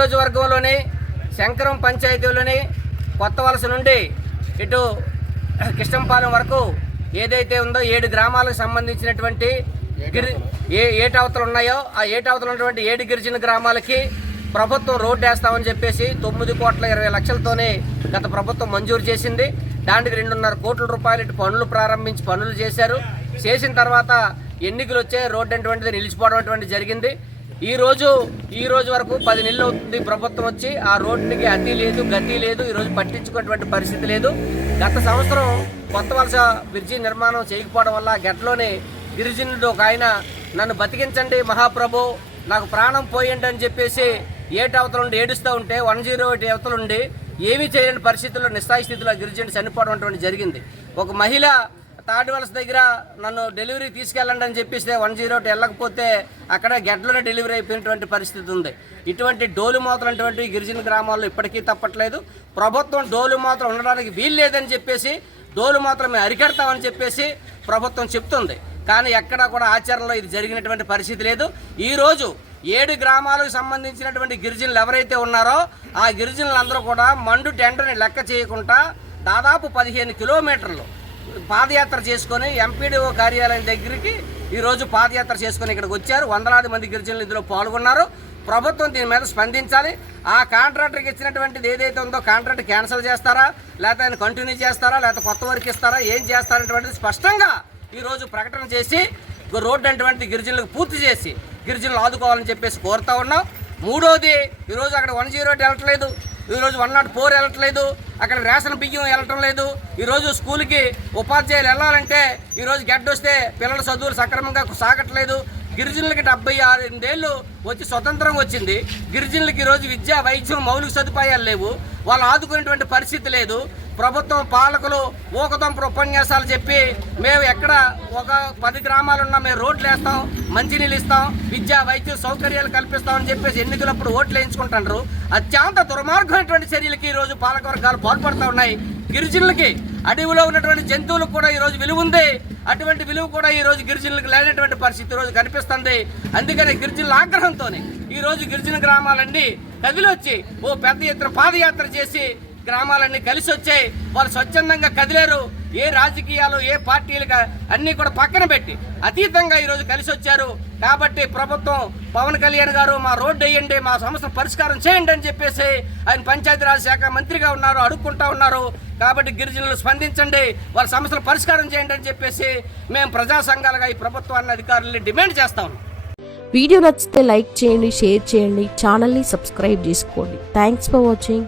నియోజకవర్గంలోని శంకరం పంచాయతీలోని కొత్త వలస నుండి ఇటు కిష్టంపాలెం వరకు ఏదైతే ఉందో ఏడు గ్రామాలకు సంబంధించినటువంటి గిరి ఏ ఏటవతలు ఉన్నాయో ఆ ఏటవతలు ఉన్నటువంటి ఏడు గిరిజన గ్రామాలకి ప్రభుత్వం రోడ్డు వేస్తామని చెప్పేసి తొమ్మిది కోట్ల ఇరవై లక్షలతోనే గత ప్రభుత్వం మంజూరు చేసింది. దానికి రెండున్నర కోట్ల రూపాయలు ఇటు పనులు ప్రారంభించి పనులు చేశారు. చేసిన తర్వాత ఎన్నికలు వచ్చే రోడ్డు అటువంటిది నిలిచిపోవడం అటువంటిది జరిగింది. ఈ రోజు ఈ రోజు వరకు పది నెలలు అవుతుంది ప్రభుత్వం వచ్చి ఆ రోడ్డుకి అతి లేదు గతి లేదు ఈరోజు పట్టించుకున్నటువంటి పరిస్థితి లేదు. గత సంవత్సరం కొత్త వలస బ్రిడ్జి నిర్మాణం చేయకపోవడం వల్ల గట్లోనే గిరిజనుడు ఒక ఆయన నన్ను బతికించండి మహాప్రభు నాకు ప్రాణం పోయండి అని చెప్పేసి ఏటవతల ఉండి ఏడుస్తూ ఉంటే వన్ జీరో ఎయిట్ అవతల ఉండి ఏమీ చేయలేని పరిస్థితుల్లో నిస్సాయి స్థితిలో గిరిజనుడు చనిపోవడం అటువంటి జరిగింది. ఒక మహిళ థర్డ్ వలస దగ్గర నన్ను డెలివరీ తీసుకెళ్ళండి అని చెప్పేస్తే వన్ జీరో వెళ్ళకపోతే అక్కడ గెడ్లోనే డెలివరీ అయిపోయినటువంటి పరిస్థితి ఉంది. ఇటువంటి డోలు మూతలు అటువంటి గిరిజన గ్రామాల్లో ఇప్పటికీ తప్పట్లేదు. ప్రభుత్వం డోలు మాత్రం ఉండడానికి వీలు లేదని చెప్పేసి డోలు మాత్రమే మేము అరికెడతామని చెప్పేసి ప్రభుత్వం చెప్తుంది. కానీ ఎక్కడా కూడా ఆచరణలో ఇది జరిగినటువంటి పరిస్థితి లేదు. ఈరోజు ఏడు గ్రామాలకు సంబంధించినటువంటి గిరిజనులు ఎవరైతే ఉన్నారో ఆ గిరిజనులందరూ కూడా మండు టెండర్ని లెక్క చేయకుండా దాదాపు పదిహేను కిలోమీటర్లు పాదయాత్ర చేసుకొని ఎంపీడీఓ కార్యాలయం దగ్గరికి ఈరోజు పాదయాత్ర చేసుకొని ఇక్కడికి వచ్చారు. వందలాది మంది గిరిజనులు ఇందులో పాల్గొన్నారు. ప్రభుత్వం దీని మీద స్పందించాలి. ఆ కాంట్రాక్టర్కి ఇచ్చినటువంటిది ఏదైతే ఉందో కాంట్రాక్ట్ క్యాన్సిల్ చేస్తారా? లేకపోతే ఆయన కంటిన్యూ చేస్తారా? లేకపోతే కొత్త వర్క్ ఇస్తారా? ఏం చేస్తారనేటువంటిది స్పష్టంగా ఈరోజు ప్రకటన చేసి రోడ్డు అటువంటి గిరిజనులకు పూర్తి చేసి గిరిజనులు ఆదుకోవాలని చెప్పేసి కోరుతా ఉన్నాం. మూడోది ఈరోజు అక్కడ వన్ జీరో ఎయిట్ వెళ్ళట్లేదు. ఈరోజు వన్ నాట్ ఫోర్ వెళ్ళట్లేదు. అక్కడ రేషన్ బియ్యం వెళ్ళటం లేదు. ఈరోజు స్కూల్కి ఉపాధ్యాయులు వెళ్ళాలంటే ఈరోజు గడ్డ వస్తే పిల్లల చదువులు సక్రమంగా సాగట్లేదు. గిరిజనులకి డెబ్బై ఆరు వచ్చి స్వతంత్రం వచ్చింది. గిరిజనులకి ఈరోజు విద్య వైద్యం మౌలిక సదుపాయాలు లేవు. వాళ్ళు ఆదుకునేటువంటి పరిస్థితి లేదు. ప్రభుత్వం పాలకులు ఊకదంపుడు ఉపన్యాసాలు చెప్పి మేము ఎక్కడ ఒక పది గ్రామాలు ఉన్నా మేము రోడ్లు వేస్తాం మంచినీళ్ళు ఇస్తాం విద్య వైద్య సౌకర్యాలు కల్పిస్తామని చెప్పేసి ఎన్నికలప్పుడు ఓట్లు వేయించుకుంటున్నారు అత్యంత దుర్మార్గమైనటువంటి చర్యలకి ఈరోజు పాలకవర్గాలు పాల్పడుతూ ఉన్నాయి. గిరిజనులకి అడవిలో ఉన్నటువంటి జంతువులకు కూడా ఈరోజు విలువ ఉంది. అటువంటి విలువ కూడా ఈరోజు గిరిజనులకు లేనటువంటి పరిస్థితి ఈరోజు కనిపిస్తుంది. అందుకని గిరిజనుల ఆగ్రహంతోనే ఈరోజు గిరిజన గిరిజన గ్రామాలన్నీ కదిలొచ్చి ఓ పెద్ద ఎత్తున పాదయాత్ర చేసి గ్రామాలన్నీ కలిసి వచ్చాయి వాళ్ళు స్వచ్ఛందంగా కదిలేరు. ఏ రాజకీయాలు ఏ పార్టీలు అన్నీ కూడా పక్కన పెట్టి అతీతంగా ఈరోజు కలిసి వచ్చారు. కాబట్టి ప్రభుత్వం పవన్ కళ్యాణ్ గారు మా రోడ్డు వేయండి మా సమస్య పరిష్కారం చేయండి అని చెప్పేసి ఆయన పంచాయతీరాజ్ శాఖ మంత్రిగా ఉన్నారు అడుక్కుంటా ఉన్నారు. కాబట్టి గిరిజనులు స్పందించండి వాళ్ళ సమస్యలు పరిష్కారం చేయండి అని చెప్పేసి మేము ప్రజా సంఘాలుగా ఈ ప్రభుత్వాన్ని అధికారుల్ని డిమాండ్ చేస్తా ఉన్నాం. వీడియో నచ్చితే లైక్ చేయండి షేర్ చేయండి ఛానల్ని సబ్స్క్రైబ్ చేసుకోండి. Thanks for watching